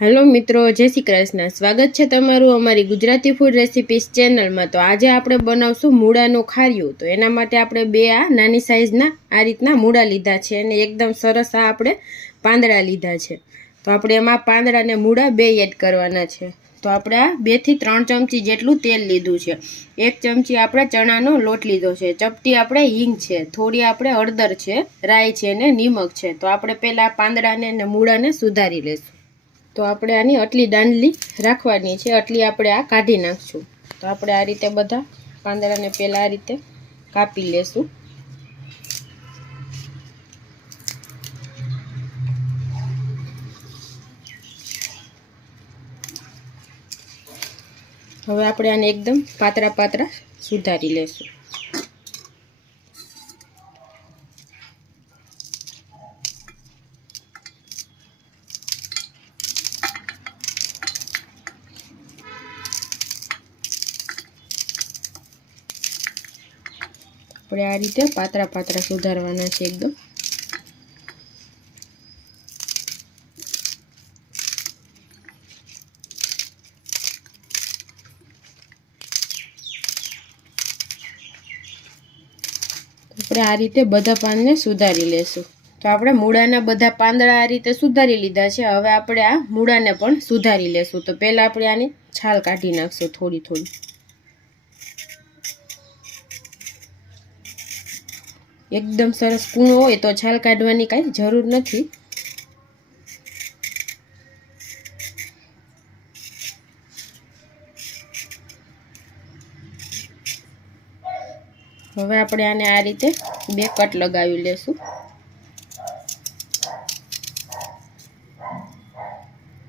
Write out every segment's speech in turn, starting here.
Hello मित्रों, जय श्री कृष्ण। स्वागत है तमारू अमारी गुजराती फूड रेसिपीज चेनल में। तो आज आपणे बनावशुं मूळानुं खार्युं। तो एना माटे आपणे बे आ नानी साइजना आ रीतना मूळा लीधा छे अने एकदम सरस आ आपणे પાંદડા लीधा छे। तो आपणे एमां પાંદડા ने मूळा बे एड करवाना छे। तो आपणे आ 2 થી 3 चमची जेटલું तेल लीधुं छे। 1 चमची आपणे चणानो लोट लीधो छे। चपटी आपणे हींग छे, थोड़ी आपणे हळદર छे, राई छे ने निमक छे। तो आपणे पेला પાંદડાને ने મૂળાને सुधारी लेशुं। तो આપણે આની આટલી દાંડલી રાખવાની છે, આટલી આપણે આ કાઢી નાખશું। તો આપણે આ રીતે બધા પાંદડાને પહેલાં આ રીતે કાપી લેશું। હવે આપણે આને એકદમ પાતળા પાતળા સુધારી લેશું। આપણે આ રીતે પાતળા પાતળા સુધારવાના છે એકદમ। આપણે આ રીતે બધા પાનને સુધારી લેશું। તો આપણે મૂળાના બધા પાંદડા આ રીતે સુધારી લીધા છે। હવે આપણે આ મૂળાને પણ સુધારી લેશું। તો પહેલા આપણે આની છાલ કાઢી નાખશું થોડી થોડી। एकदम सरस कूणो होय तो छाल काढवानी काई जरूर नथी। हवे आपणे आने आ रीते 2 कट लगावी लेशुं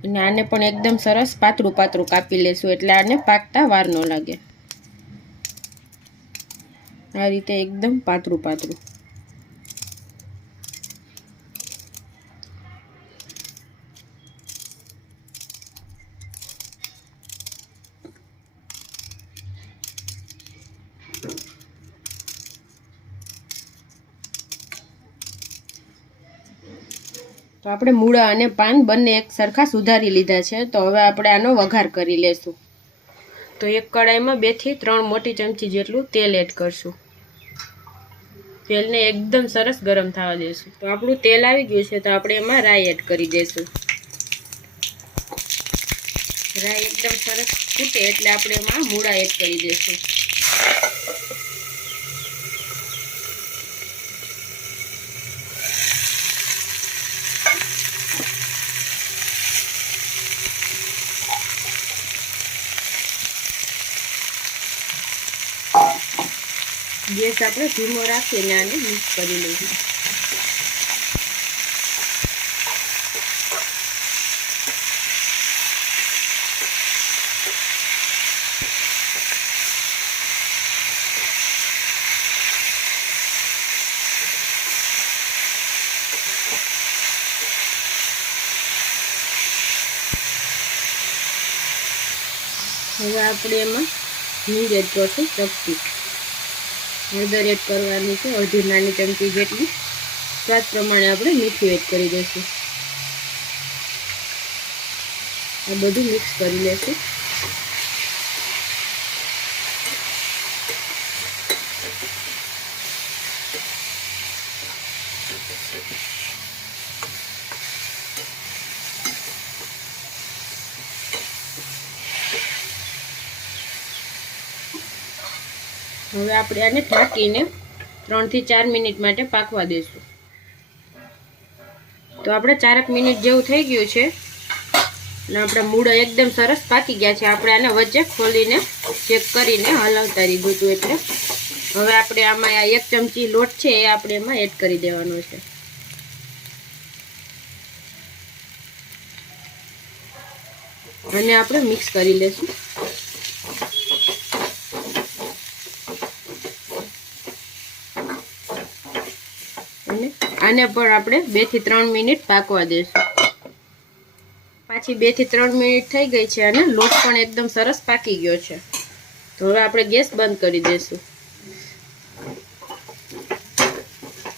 अने आने पण एकदम सरस पातळुं पातळुं कापी लेशुं एटले आने पाकता वार न लागे। आ रीते एकदम पातळुं पातळुं। तो आपणे मूळा अने पान बंने एक सरखा सुधारी लीधा छे। तो हवे आपणे आनो वघार करी लेशुं। तो एक कढ़ाईमां 2 થી 3 मोटी चमची जेटलुं तेल एड करशुं। तेलने एकदम सरस गरम थवा देशुं। तो आपणुं तेल आवी गयुं छे तो आपणे एमां राई एड करी देशुं। राई एकदम सरस फूटे एटले आपणे एमां मूळा एड करी देशुं। गैस આપણે ધીમો રાખીને આને મિક્સ કરી લઈશું। હવે આપણે એમાં હિંગ એડ કરશું ચપટી। हळदर एड करवानी है अर्धी नानी चमची जेटली। स्वाद प्रमाणे आपणे मीठुं एड करी देशुं। आ बधुं मिक्स करी लेशुं। હવે આપણે આને ઢાંકીને 3 થી 4 મિનિટ માટે પાકવા દેશું। તો આપણે 4 મિનિટ જેવું થઈ ગયું છે અને આપણા મૂળા એકદમ સરસ પાકી ગયા છે। આપણે આને વચ્ચે ખોલીને ચેક કરીને હલાવતા રહીશું। તો એટલે હવે આપણે આમાં આ 1 ચમચી લોટ છે એ આપણે એમાં એડ કરી દેવાનો છે અને આપણે મિક્સ કરી લેશું। आने पर आपणे 2 થી 3 मिनिट पाकवा देशुं। पाछी 2 થી 3 मिनिट थई गई छे अने लोट पण एकदम सरस पाकी गयो छे। तो हवे आपणे गैस बंद करी देशुं।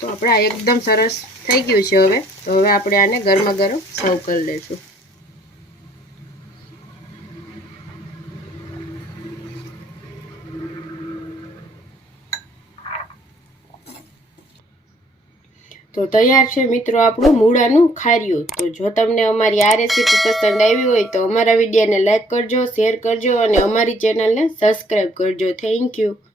तो आपणे एकदम सरस थई गयुं छे। हवे तो हवे आपणे आने गरमा गरम सर्व करी लेशुं। તો તૈયાર છે મિત્રો આપણું મૂળાનું ખાર્યું. તો જો તમને અમારી આ રેસીપી પસંદ આવી હોય તો અમારા વિડીયોને લાઈક કરજો, શેર કરજો અને અમારી ચેનલને સબસ્ક્રાઈબ કરજો. Thank you.